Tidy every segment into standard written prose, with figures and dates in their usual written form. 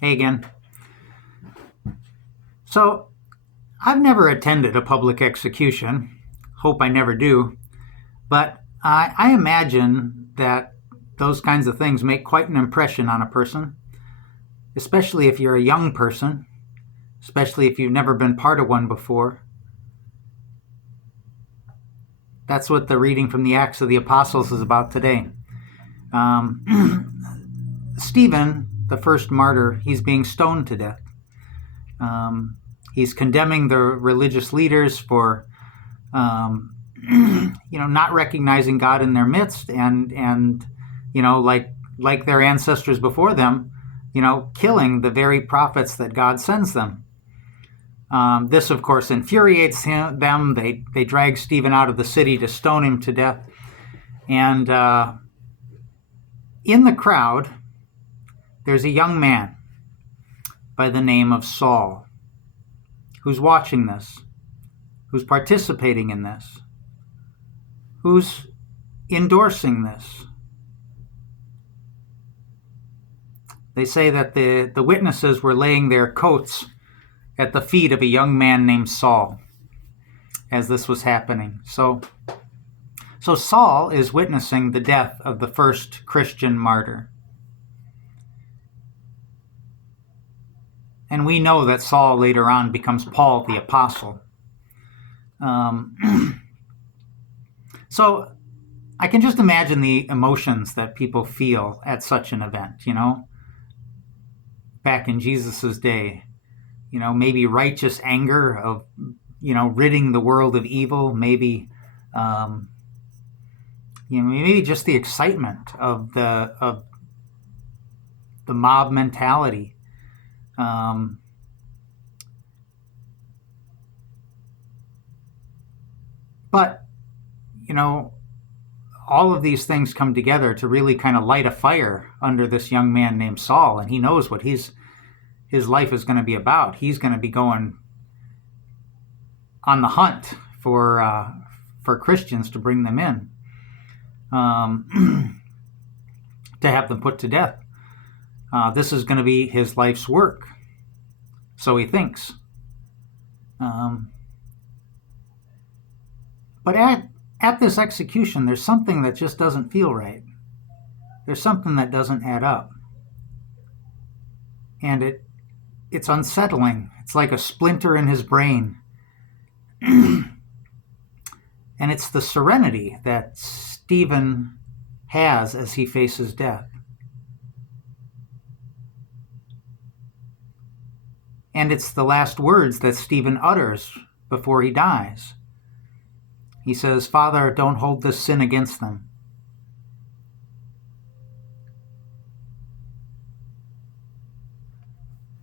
Hey again. So, I've never attended a public execution. Hope I never do. But I imagine that those kinds of things make quite an impression on a person, especially if you're a young person, especially if you've never been part of one before. That's what the reading from the Acts of the Apostles is about today. Stephen, the first martyr, he's being stoned to death. He's condemning the religious leaders for not recognizing God in their midst, and like their ancestors before them, killing the very prophets that God sends them. This, of course, infuriates them. They drag Stephen out of the city to stone him to death. And in the crowd, there's a young man by the name of Saul who's watching this, who's participating in this, who's endorsing this. They say that the witnesses were laying their coats at the feet of a young man named Saul as this was happening. So Saul is witnessing the death of the first Christian martyr. And we know that Saul later on becomes Paul the Apostle. So I can just imagine the emotions that people feel at such an event, back in Jesus's day. Maybe righteous anger of, ridding the world of evil, maybe maybe just the excitement of the mob mentality. But all of these things come together to really kind of light a fire under this young man named Saul, and he knows what his life is going to be about. He's going to be going on the hunt for Christians to bring them in, to have them put to death. This is going to be his life's work, so he thinks. But at this execution, there's something that just doesn't feel right. There's something that doesn't add up. And it's unsettling. It's like a splinter in his brain. And it's the serenity that Stephen has as he faces death. And it's the last words that Stephen utters before he dies. He says, "Father, don't hold this sin against them."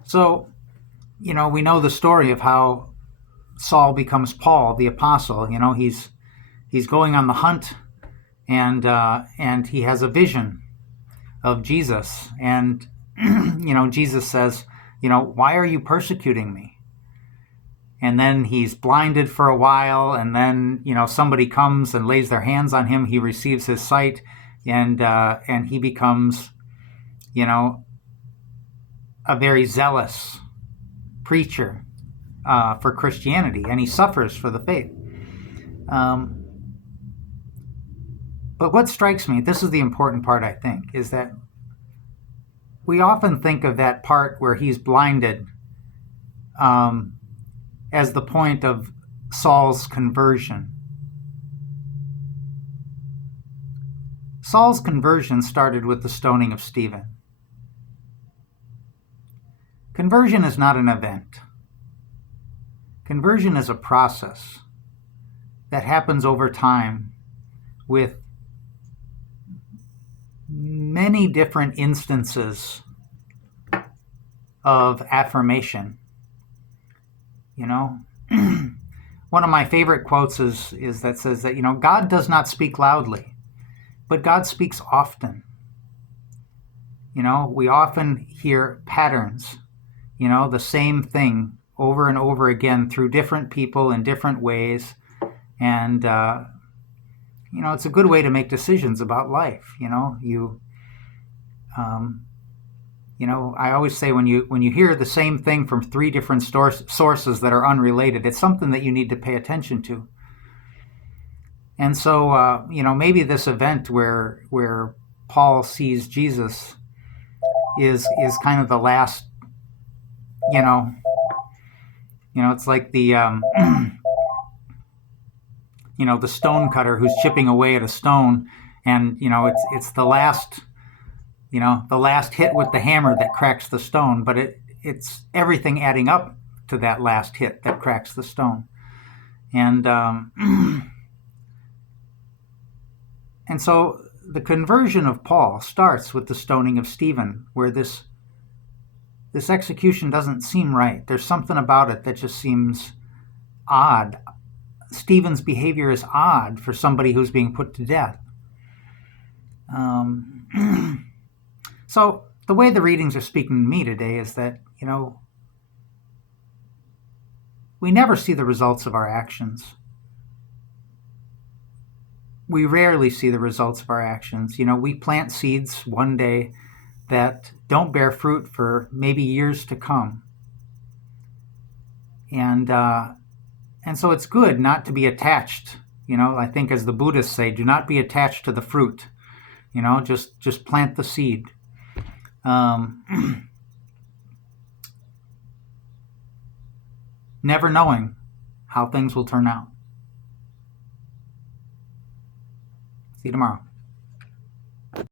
So, we know the story of how Saul becomes Paul the Apostle. He's going on the hunt, and he has a vision of Jesus. And, Jesus says, "Why are you persecuting me?" And then he's blinded for a while, and then somebody comes and lays their hands on him. He receives his sight, and he becomes a very zealous preacher for Christianity, and he suffers for the faith. But what strikes me, this is the important part, I think, is that we often think of that part where he's blinded as the point of Saul's conversion. Saul's conversion started with the stoning of Stephen. Conversion is not an event. Conversion is a process that happens over time with many different instances of affirmation. One of my favorite quotes is that says that, God does not speak loudly, but God speaks often. We often hear patterns, the same thing over and over again through different people in different ways. And, it's a good way to make decisions about life. I always say when you hear the same thing from three different sources that are unrelated, it's something that you need to pay attention to. And so, maybe this event where Paul sees Jesus is kind of the last. You know, it's like the the stone cutter who's chipping away at a stone, and it's the last the last hit with the hammer that cracks the stone, but it's everything adding up to that last hit that cracks the stone. And and so the conversion of Paul starts with the stoning of Stephen, where this execution doesn't seem right. There's something about it that just seems odd. Stephen's behavior is odd for somebody who's being put to death. So the way the readings are speaking to me today is that, we never see the results of our actions. We rarely see the results of our actions. We plant seeds one day that don't bear fruit for maybe years to come. And so it's good not to be attached. I think, as the Buddhists say, do not be attached to the fruit. Just plant the seed. Never knowing how things will turn out. See you tomorrow.